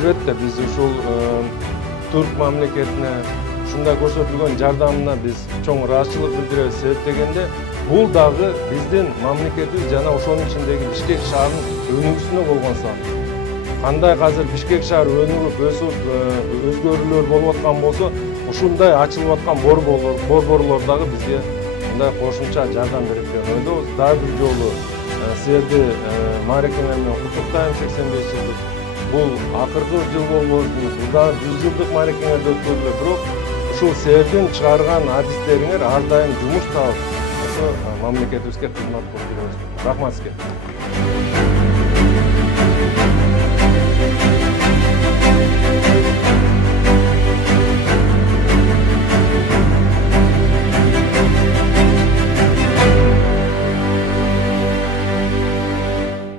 Албетте биз ушул түрк мамлекетине ушундай көрсөтүлгөн жардамына биз чоң ыраазычылык билдиребиз. Себеп дегенде бул дагы биздин мамлекетибиз жана ошонун ичиндеги Бишкек шаарынын өнүгүүсүнө болгон салым. Кандай азыр Бишкек шаары өнүгүп, өсүп, өзгөрүүлөр болуп аткан болсо, ушундай ачылып аткан борборлор дагы бизге мындай кошумча жардам берет деп ойлойбуз. Дагы бир жолу силерди мааракеңер менен куттуктайм 85 жылдык. Бул акыркы жыл болбосун, дагы 100 жылдык мааракеңерди өткөрүлөт, бирок ушул силердин чыгарган адистериңер ар дайым жумуш таап, ошо мамлекетибизге кызмат кылып жүрөбүз. Рахмат сизге.